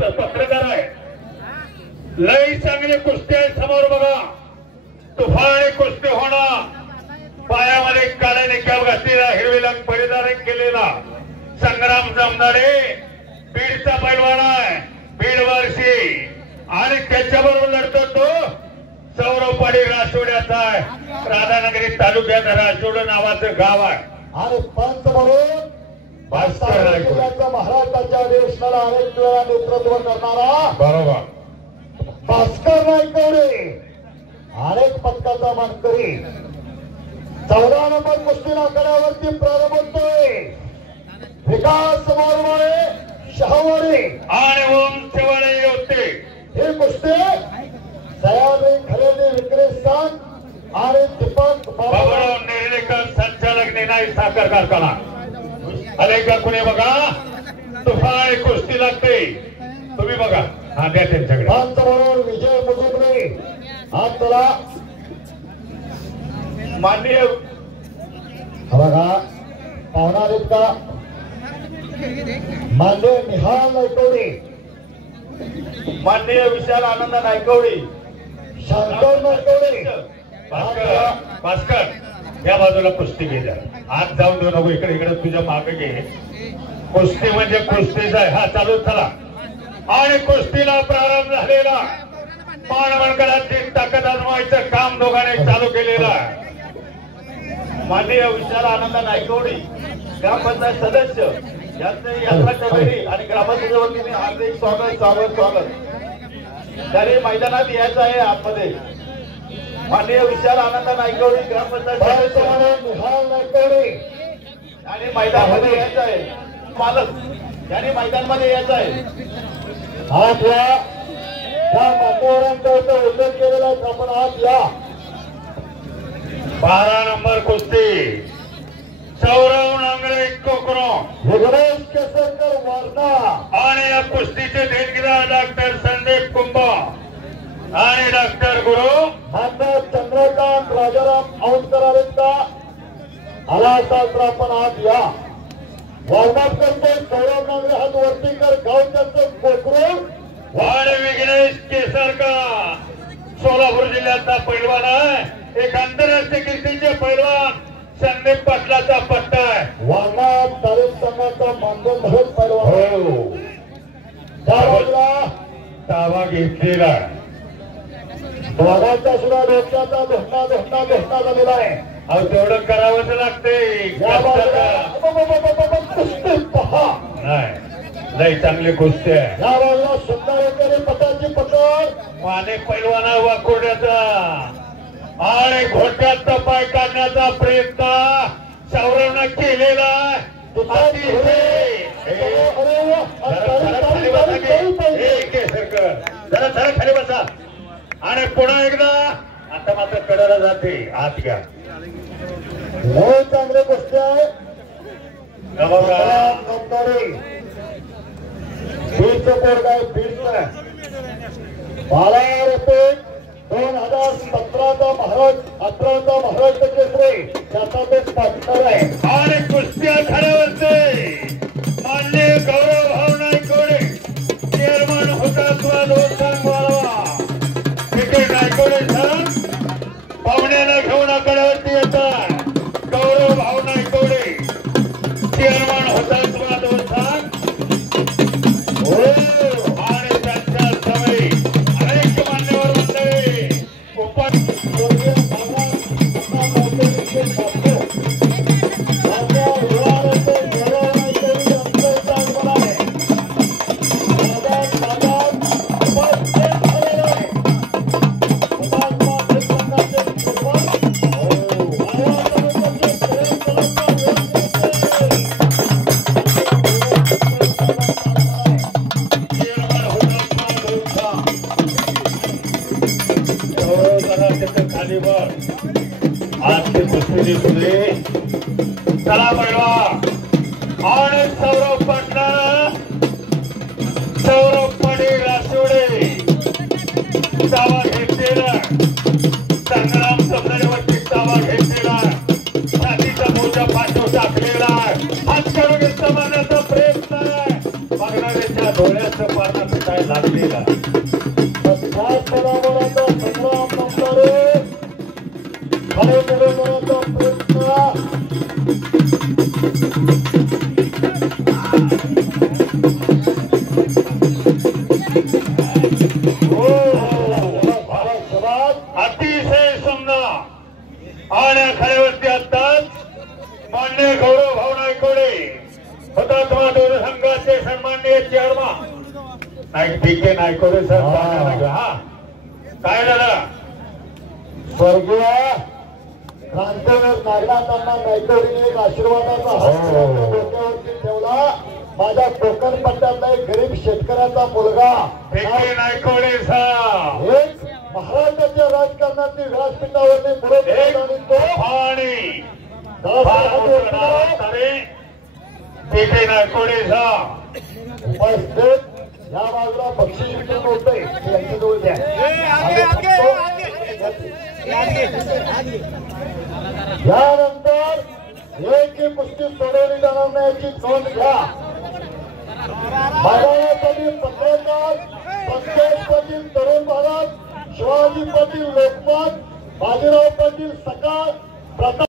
पत्रकार आहे. लई चांगली कुस्ती आहे समोर बघा. तुफानी कुस्ती होणार. पायामध्ये काळ्या निकाल घातलेला हिरवी रंग परिधान केलेला संग्राम जमदाडे बीडचा पैलवान आहे. बीड वर्षी आणि त्याच्याबरोबर लढतो तो सौरभ पाटील राजवाड्याचा आहे. राधानगरी तालुक्यात राजवाड नावाचं गाव आहे. आणि पंच म्हणून महाराष्ट्राच्या देशाला अनेक वेळा नेतृत्व करणारा बरोबर भास्कर नाईकवडे अनेक पदकाचा मानकरी 14 नंबर कुस्ती आखाड्यावरती प्रारंभ होतोय. विकास वारवाडे शहावाडे आणि ओम शेवाळे होते. हे कुस्ती सयाजी खरेदी विक्री संघ आणि दीपक बाबूराव नेर्लेकर संचालक निनाई साखर कारखाना अलेका कुणी बघा. तुफान कुस्ती लागते. तुम्ही बघा. हा द्या त्यांच्याकडे. पंच म्हणून विजय मुजुमले हात चला माननीय बघा पाहुणा आहेत का. माननीय निहाल नायकवडे माननीय विशाल आनंद नायकवडे शंकर नायकवडे भास्कर या बाजूला कुस्ती घे. आज जाऊन देऊ नको. इकडे इकडे तुझ्या मागे घे. कुस्ती म्हणजे कुस्तीच आहे. हा चालू झाला आणि कुस्तीला प्रारंभ झालेला. मानवणकरांची ताकद अजमायचं काम दोघांनी चालू केलेलं आहे. माननीय विशाल आनंद नायकवडे ग्रामपंचायत सदस्य यांचे यात्रा कमिटी आणि ग्रामपंचायतीच्या वतीने हार्दिक स्वागत. तरी मैदानात यायचं आहे आतमध्ये. माननीय विशाल आनंद नायकवडे ग्रामपंचायत सदस्य निहाल नायकवडे आणि मैदानामध्ये यायचं आहे. मालक यांनी मैदानामध्ये यायचं आहे. हात या त्या मान्यवरांचा इथं उल्लेख केलेला आहे. आपण हात या. 12 नंबर कुस्ती सौरव नांगरे कोकरो विघ्नेश केसरकर वारणा आणि या कुस्तीचे देणगीदार डॉक्टर संदीप कुंभा आणि डॉक्टर गुरु मान्य चंद्रकांत राजाराम औंधकर आहेत का. आला असाल तर आपण हात या. वॉर्मअप करतो सौरभ नांगरे हात वरती कर. गाव त्यांचं कोकरू आणि विघ्नेश केसरकर सोलापूर जिल्ह्याचा पैलवान आहे. एक आंतरराष्ट्रीय कीर्तीचे पैलवान संदीप पाटलाचा पट्टा आहे. वारणा तारीख संघाचा मानधन भरत पैलवान हो त्या बाजूला ताबा घेतलेला आहे. दोघांचा सुद्धा डोक्याचा घोषणा झालेला आहे. अहो तेवढं करावंच लागते. या बाजूला कुस्ती पहा. नाही लई चांगली कुस्ती आहे. या बाजूला सुंदर वगैरे पटाची पकड. माने पैलवान वाकोड्याचा आणि घोट्यात पाय काढण्याचा प्रयत्न सौरवनं केलेला आहे. जरा खाली बसा आणि पुन्हा एकदा आता मात्र कडेला जाते. आत घ्या. चांगले गोष्टी आहे. बीडचं पोरग आहे. बीडचं 12 रुपये 2017चा महाराष्ट्र महाराष्ट्र केसरी त्याचा तो पार्टनर आहे. आणि कुस्ती आखाड्यावरचे माननीय गौरव भाऊ नायकवडे चेअरमन हुतात्मा लोकसंघ वाळवा क्रिकेट नायकवडे सर पाहुण्याला घेऊन आखाड्यावरती येतात. गौरव भाऊ नायकवडे चेअरमन हुतात्मा लोकसंघ आणि त्यांच्या सवयी अनेक मान्यवर मंडळी चला बघा. आणि सौरभ पाटील रासोडे ताबा घेतलेला. संग्राम जमदाडेवरती ताबा घेतलेला. छातीचा मोजा पाठव टाकलेला. हात काढून घेतला मारण्याचा प्रयत्न आहे. बघणाऱ्याच्या डोळ्याचं मैदानात काय लागलेला त्याच बरोबरचा संग्राम नंतर खरे बरोबरचा प्रयत्न अतिशय सुंदर आणि खऱ्यावरती आताच मान्य गौरव भाऊ नायकोडे हुतात्मा दूर संघाचे सन्माननीय चेअरमन नाईक पीके नायकोडे सर हा काय झालं स्वर्गीय क्रांतीवीर नागनाथांना नायकोडीने एक आशीर्वादाचा हस्त डोक्यावरती ठेवला. माझ्या कोकण पट्ट्यातला एक गरीब शेतकऱ्याचा मुलगा पीके नायकोडे सर एक महाराष्ट्राच्या राजकारणातील व्यासपीठावरती पुढे आणि तो आणि दळासाहेबांनी पीके नायकोडे सर उपस्थित या बाजूला बक्षीस वितरण होतंय यांच्याजवळ द्या. यानंतर एक कुस्ती सोडवली जाणार नाही याची नोंद घ्या. मैदानासाठी पत्रकार पंकज पाटील तरुण भारत, शिवाजी पाटील लोकमत, बाजीराव पाटील सकाळ, प्रताप